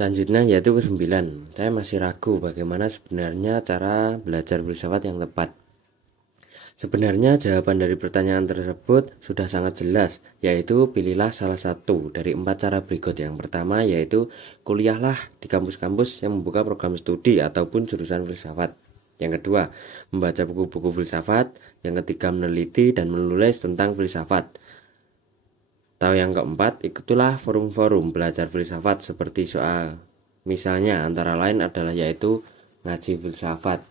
Selanjutnya yaitu ke-9. Saya masih ragu bagaimana sebenarnya cara belajar filsafat yang tepat. Sebenarnya jawaban dari pertanyaan tersebut sudah sangat jelas, yaitu pilihlah salah satu dari 4 cara berikut. Yang pertama yaitu kuliahlah di kampus-kampus yang membuka program studi ataupun jurusan filsafat. Yang kedua, membaca buku-buku filsafat. Yang ketiga, meneliti dan menulis tentang filsafat. Atau yang keempat, ikutilah forum-forum belajar filsafat seperti soal. Misalnya antara lain adalah yaitu ngaji filsafat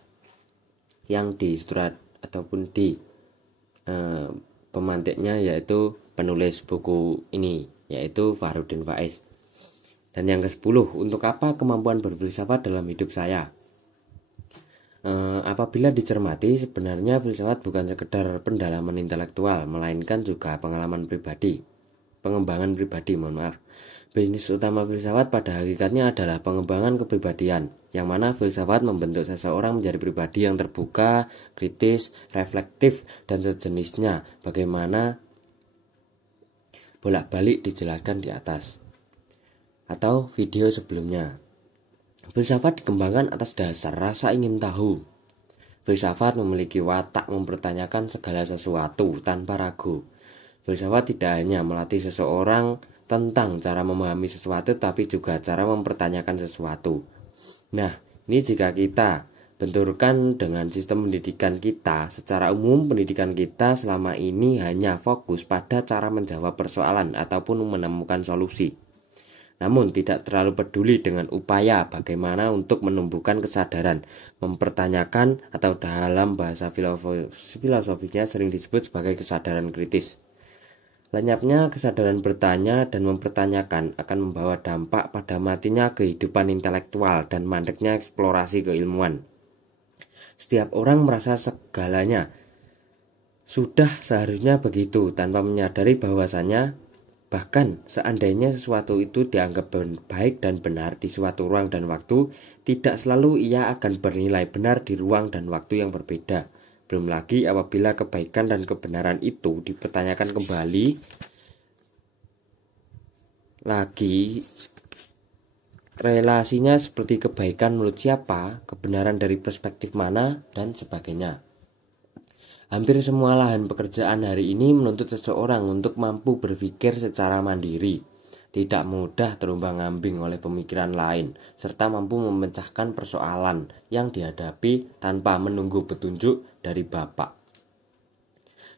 yang di surat ataupun di pemantiknya yaitu penulis buku ini yaitu Fahrudin Faiz. Dan yang ke-10, untuk apa kemampuan berfilsafat dalam hidup saya? Apabila dicermati, sebenarnya filsafat bukan sekedar pendalaman intelektual, melainkan juga pengembangan pribadi. Bisnis utama filsafat pada hakikatnya adalah pengembangan kepribadian, yang mana filsafat membentuk seseorang menjadi pribadi yang terbuka, kritis, reflektif, dan sejenisnya, bagaimana bolak-balik dijelaskan di atas atau video sebelumnya. Filsafat dikembangkan atas dasar rasa ingin tahu. Filsafat memiliki watak mempertanyakan segala sesuatu tanpa ragu. Filsafat tidak hanya melatih seseorang tentang cara memahami sesuatu, tapi juga cara mempertanyakan sesuatu. Nah, ini jika kita benturkan dengan sistem pendidikan kita, secara umum pendidikan kita selama ini hanya fokus pada cara menjawab persoalan ataupun menemukan solusi. Namun tidak terlalu peduli dengan upaya bagaimana untuk menumbuhkan kesadaran, mempertanyakan atau dalam bahasa filosofinya sering disebut sebagai kesadaran kritis. Lenyapnya kesadaran bertanya dan mempertanyakan akan membawa dampak pada matinya kehidupan intelektual dan mandeknya eksplorasi keilmuan. Setiap orang merasa segalanya sudah seharusnya begitu tanpa menyadari bahwasannya bahkan seandainya sesuatu itu dianggap baik dan benar di suatu ruang dan waktu, tidak selalu ia akan bernilai benar di ruang dan waktu yang berbeda. Belum lagi apabila kebaikan dan kebenaran itu dipertanyakan kembali lagi, relasinya seperti kebaikan menurut siapa, kebenaran dari perspektif mana, dan sebagainya. Hampir semua lahan pekerjaan hari ini menuntut seseorang untuk mampu berpikir secara mandiri, tidak mudah terombang-ambing oleh pemikiran lain, serta mampu memecahkan persoalan yang dihadapi tanpa menunggu petunjuk dari Bapak.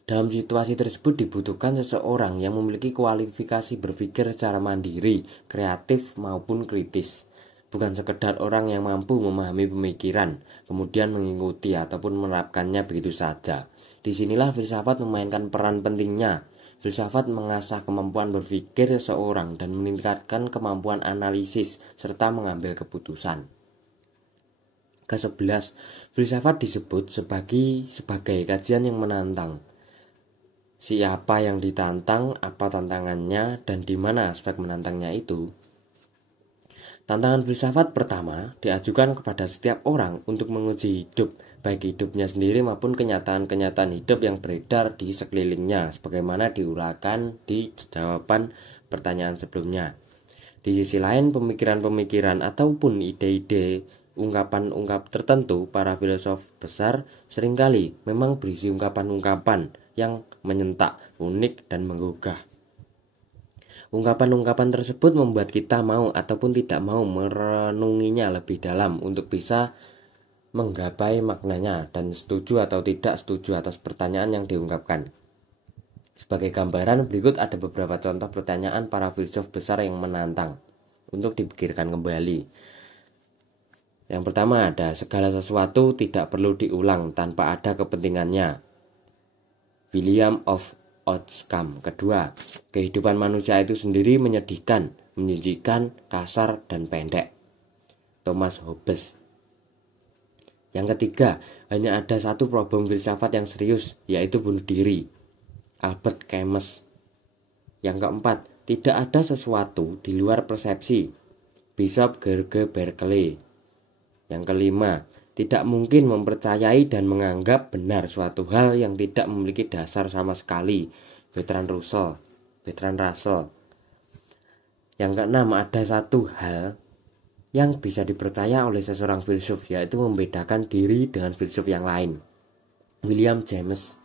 Dalam situasi tersebut dibutuhkan seseorang yang memiliki kualifikasi berpikir secara mandiri, kreatif maupun kritis. Bukan sekedar orang yang mampu memahami pemikiran, kemudian mengikuti ataupun menerapkannya begitu saja. Disinilah filsafat memainkan peran pentingnya. Filsafat mengasah kemampuan berpikir seseorang dan meningkatkan kemampuan analisis serta mengambil keputusan. Ke-11, filsafat disebut sebagai kajian yang menantang. Siapa yang ditantang, apa tantangannya, dan di mana aspek menantangnya itu. Tantangan filsafat pertama diajukan kepada setiap orang untuk menguji hidup, baik hidupnya sendiri maupun kenyataan-kenyataan hidup yang beredar di sekelilingnya, sebagaimana diuraikan di jawaban pertanyaan sebelumnya. Di sisi lain, pemikiran-pemikiran ataupun ide-ide, ungkapan-ungkapan tertentu para filosof besar seringkali memang berisi ungkapan-ungkapan yang menyentak, unik, dan menggugah. Ungkapan-ungkapan tersebut membuat kita mau ataupun tidak mau merenunginya lebih dalam untuk bisa menggapai maknanya dan setuju atau tidak setuju atas pertanyaan yang diungkapkan. Sebagai gambaran, berikut ada beberapa contoh pertanyaan para filsuf besar yang menantang untuk dipikirkan kembali. Yang pertama ada, segala sesuatu tidak perlu diulang tanpa ada kepentingannya. William of Ockham. Kedua, kehidupan manusia itu sendiri menyedihkan, menjijikan, kasar, dan pendek. Thomas Hobbes. Yang ketiga, hanya ada satu problem filsafat yang serius, yaitu bunuh diri. Albert Camus. Yang keempat, tidak ada sesuatu di luar persepsi. Bishop George Berkeley. Yang kelima, tidak mungkin mempercayai dan menganggap benar suatu hal yang tidak memiliki dasar sama sekali. Bertrand Russell. Yang keenam, ada satu hal yang bisa dipercaya oleh seseorang filsuf, yaitu membedakan diri dengan filsuf yang lain. William James.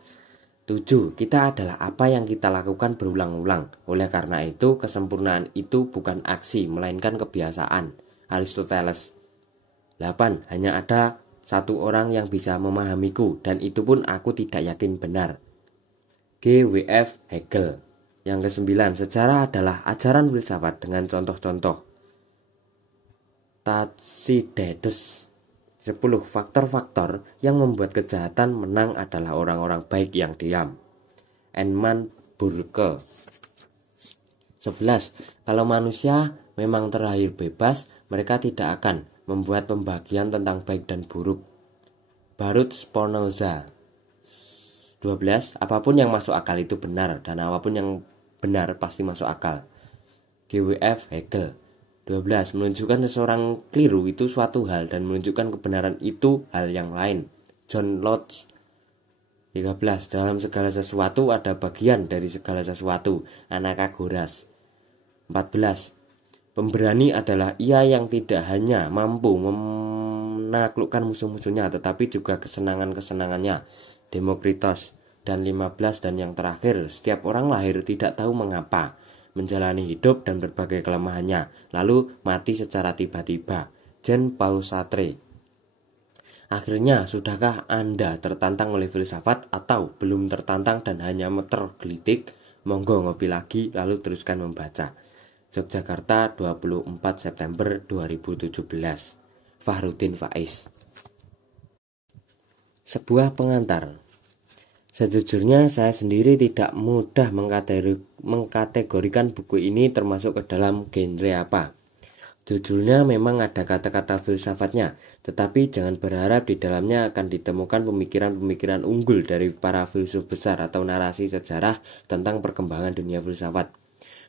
7. Kita adalah apa yang kita lakukan berulang-ulang. Oleh karena itu, kesempurnaan itu bukan aksi, melainkan kebiasaan. Aristoteles. 8. Hanya ada satu orang yang bisa memahamiku, dan itu pun aku tidak yakin benar. G.W.F. Hegel. Yang ke-9. Sejarah adalah ajaran filsafat dengan contoh-contoh. Thucydides. 10. Faktor-faktor yang membuat kejahatan menang adalah orang-orang baik yang diam. Edmund Burke. 11. Kalau manusia memang terlahir bebas, mereka tidak akan membuat pembagian tentang baik dan buruk. Baruch Spinoza. 12. Apapun yang masuk akal itu benar, dan apapun yang benar pasti masuk akal. G.W.F. Hegel. 12. Menunjukkan seseorang keliru itu suatu hal, dan menunjukkan kebenaran itu hal yang lain. John Locke. 13. Dalam segala sesuatu ada bagian dari segala sesuatu. Anaxagoras. 14. Pemberani adalah ia yang tidak hanya mampu menaklukkan musuh-musuhnya, tetapi juga kesenangan-kesenangannya. Demokritos. Dan 15. Dan yang terakhir, setiap orang lahir tidak tahu mengapa, menjalani hidup dan berbagai kelemahannya, lalu mati secara tiba-tiba. Jean Paul Sartre. Akhirnya, sudahkah Anda tertantang oleh filsafat atau belum tertantang dan hanya tergelitik? Monggo ngopi lagi lalu teruskan membaca. Yogyakarta, 24 September 2017. Fahrudin Faiz. Sebuah pengantar. Sejujurnya saya sendiri tidak mudah mengkategorikan buku ini termasuk ke dalam genre apa. Judulnya memang ada kata-kata filsafatnya, tetapi jangan berharap di dalamnya akan ditemukan pemikiran-pemikiran unggul dari para filsuf besar atau narasi sejarah tentang perkembangan dunia filsafat.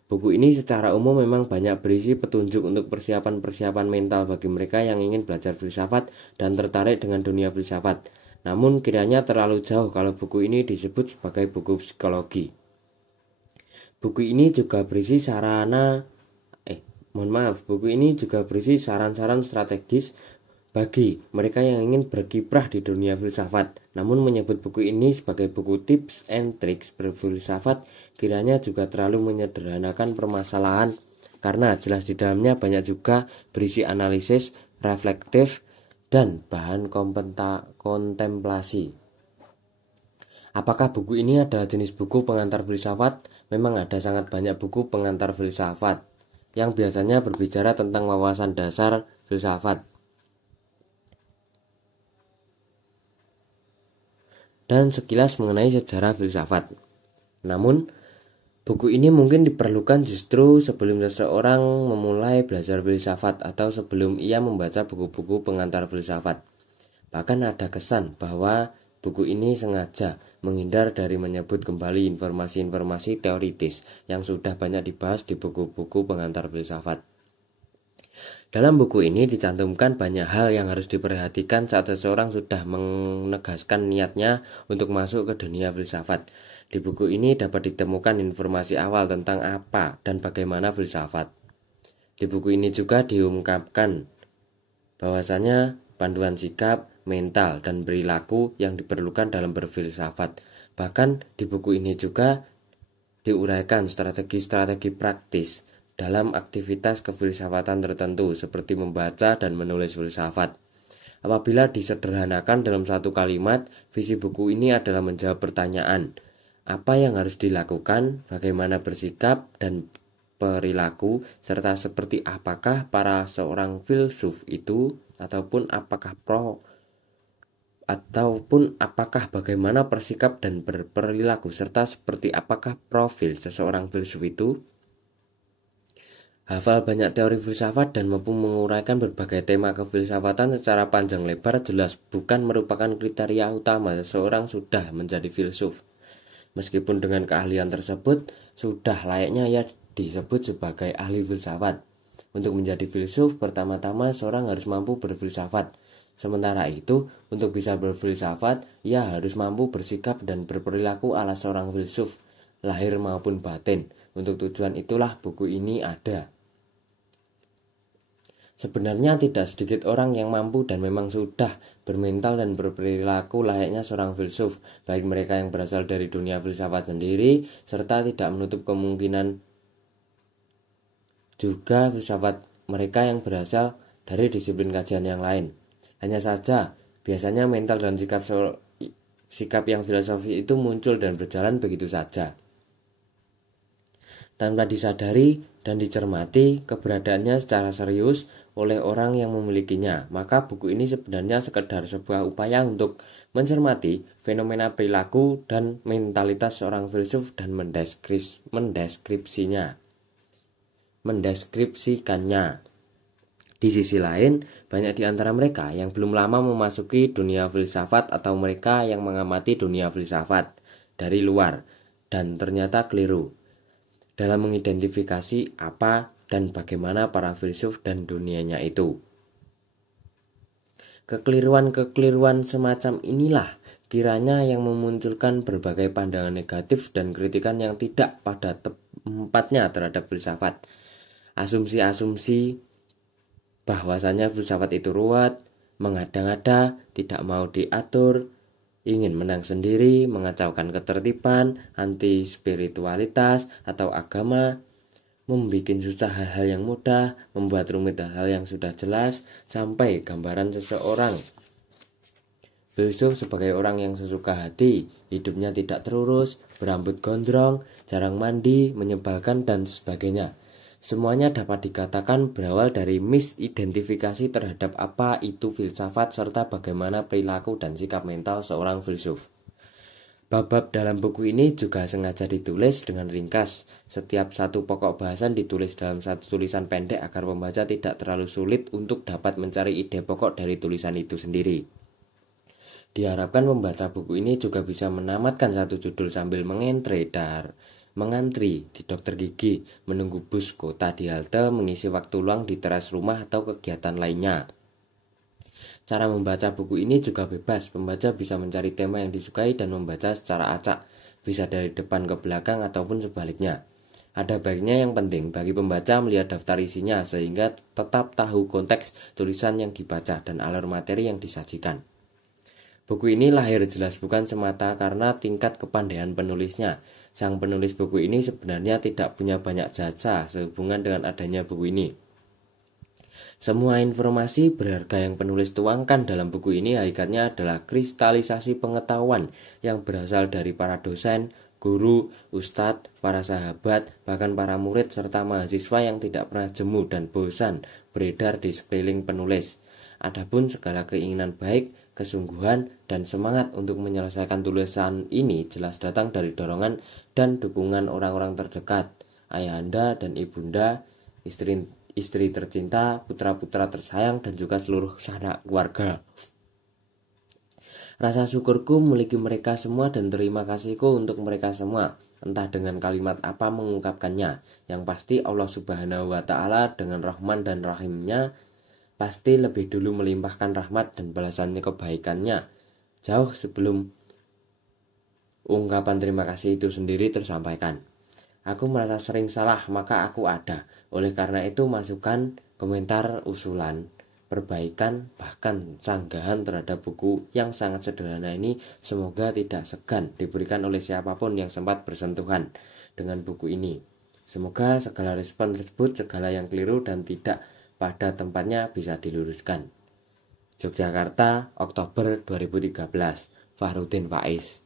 Buku ini secara umum memang banyak berisi petunjuk untuk persiapan-persiapan mental bagi mereka yang ingin belajar filsafat dan tertarik dengan dunia filsafat. Namun kiranya terlalu jauh kalau buku ini disebut sebagai buku psikologi. Buku ini juga berisi saran-saran strategis bagi mereka yang ingin berkiprah di dunia filsafat. Namun menyebut buku ini sebagai buku tips and tricks berfilsafat kiranya juga terlalu menyederhanakan permasalahan, karena jelas di dalamnya banyak juga berisi analisis, reflektif, dan bahan kontemplasi. Apakah buku ini adalah jenis buku pengantar filsafat? Memang ada sangat banyak buku pengantar filsafat yang biasanya berbicara tentang wawasan dasar filsafat dan sekilas mengenai sejarah filsafat. Namun, buku ini mungkin diperlukan justru sebelum seseorang memulai belajar filsafat atau sebelum ia membaca buku-buku pengantar filsafat. Bahkan ada kesan bahwa buku ini sengaja menghindar dari menyebut kembali informasi-informasi teoritis yang sudah banyak dibahas di buku-buku pengantar filsafat. Dalam buku ini dicantumkan banyak hal yang harus diperhatikan saat seseorang sudah menegaskan niatnya untuk masuk ke dunia filsafat. Di buku ini dapat ditemukan informasi awal tentang apa dan bagaimana filsafat. Di buku ini juga diungkapkan bahwasanya panduan sikap, mental, dan perilaku yang diperlukan dalam berfilsafat. Bahkan di buku ini juga diuraikan strategi-strategi praktis dalam aktivitas kefilsafatan tertentu seperti membaca dan menulis filsafat. Apabila disederhanakan dalam satu kalimat, visi buku ini adalah menjawab pertanyaan, apa yang harus dilakukan, bagaimana bersikap dan perilaku, serta seperti apakah para seorang filsuf itu, ataupun apakah bagaimana bersikap dan berperilaku, serta seperti apakah profil seseorang filsuf itu. Hafal banyak teori filsafat dan mampu menguraikan berbagai tema kefilsafatan secara panjang lebar jelas bukan merupakan kriteria utama seseorang sudah menjadi filsuf. Meskipun dengan keahlian tersebut, sudah layaknya ia disebut sebagai ahli filsafat. Untuk menjadi filsuf, pertama-tama seorang harus mampu berfilsafat. Sementara itu, untuk bisa berfilsafat, ia harus mampu bersikap dan berperilaku ala seorang filsuf, lahir maupun batin. Untuk tujuan itulah buku ini ada. Sebenarnya tidak sedikit orang yang mampu dan memang sudah bermental dan berperilaku layaknya seorang filsuf, baik mereka yang berasal dari dunia filsafat sendiri, serta tidak menutup kemungkinan juga filsafat mereka yang berasal dari disiplin kajian yang lain. Hanya saja, biasanya mental dan sikap yang filosofi itu muncul dan berjalan begitu saja, tanpa disadari dan dicermati keberadaannya secara serius oleh orang yang memilikinya. Maka buku ini sebenarnya sekedar sebuah upaya untuk mencermati fenomena perilaku dan mentalitas seorang filsuf dan mendeskripsikannya. Di sisi lain, banyak di antara mereka yang belum lama memasuki dunia filsafat atau mereka yang mengamati dunia filsafat dari luar dan ternyata keliru dalam mengidentifikasi apa dan bagaimana para filsuf dan dunianya itu. Kekeliruan-kekeliruan semacam inilah kiranya yang memunculkan berbagai pandangan negatif dan kritikan yang tidak pada tempatnya terhadap filsafat. Asumsi-asumsi bahwasanya filsafat itu ruwet, mengada-ngada, tidak mau diatur, ingin menang sendiri, mengacaukan ketertiban, anti spiritualitas atau agama, membuat susah hal-hal yang mudah, membuat rumit hal-hal yang sudah jelas, sampai gambaran seseorang filsuf sebagai orang yang sesuka hati, hidupnya tidak terurus, berambut gondrong, jarang mandi, menyebalkan, dan sebagainya. Semuanya dapat dikatakan berawal dari misidentifikasi terhadap apa itu filsafat serta bagaimana perilaku dan sikap mental seorang filsuf. Bab-bab dalam buku ini juga sengaja ditulis dengan ringkas. Setiap satu pokok bahasan ditulis dalam satu tulisan pendek agar pembaca tidak terlalu sulit untuk dapat mencari ide pokok dari tulisan itu sendiri. Diharapkan pembaca buku ini juga bisa menamatkan satu judul sambil mengantri di dokter gigi, menunggu bus kota di halte, mengisi waktu luang di teras rumah atau kegiatan lainnya. Cara membaca buku ini juga bebas, pembaca bisa mencari tema yang disukai dan membaca secara acak, bisa dari depan ke belakang ataupun sebaliknya. Ada baiknya yang penting bagi pembaca melihat daftar isinya sehingga tetap tahu konteks tulisan yang dibaca dan alur materi yang disajikan. Buku ini lahir jelas bukan semata karena tingkat kepandaian penulisnya. Sang penulis buku ini sebenarnya tidak punya banyak jasa sehubungan dengan adanya buku ini. Semua informasi berharga yang penulis tuangkan dalam buku ini hakikatnya adalah kristalisasi pengetahuan yang berasal dari para dosen, guru, ustadz, para sahabat, bahkan para murid serta mahasiswa yang tidak pernah jemu dan bosan beredar di sekeliling penulis. Adapun segala keinginan baik, kesungguhan, dan semangat untuk menyelesaikan tulisan ini jelas datang dari dorongan dan dukungan orang-orang terdekat, ayahanda dan ibunda, istri tercinta, putra-putra tersayang, dan juga seluruh sanak keluarga. Rasa syukurku memiliki mereka semua dan terima kasihku untuk mereka semua. Entah dengan kalimat apa mengungkapkannya. Yang pasti Allah Subhanahu wa Ta'ala dengan Rahman dan Rahimnya pasti lebih dulu melimpahkan rahmat dan balasannya kebaikannya jauh sebelum ungkapan terima kasih itu sendiri tersampaikan. Aku merasa sering salah, maka aku ada. Oleh karena itu masukan, komentar, usulan, perbaikan, bahkan sanggahan terhadap buku yang sangat sederhana ini semoga tidak segan diberikan oleh siapapun yang sempat bersentuhan dengan buku ini. Semoga segala respon tersebut, segala yang keliru dan tidak pada tempatnya bisa diluruskan. Yogyakarta, Oktober 2013. Fahrudin Faiz.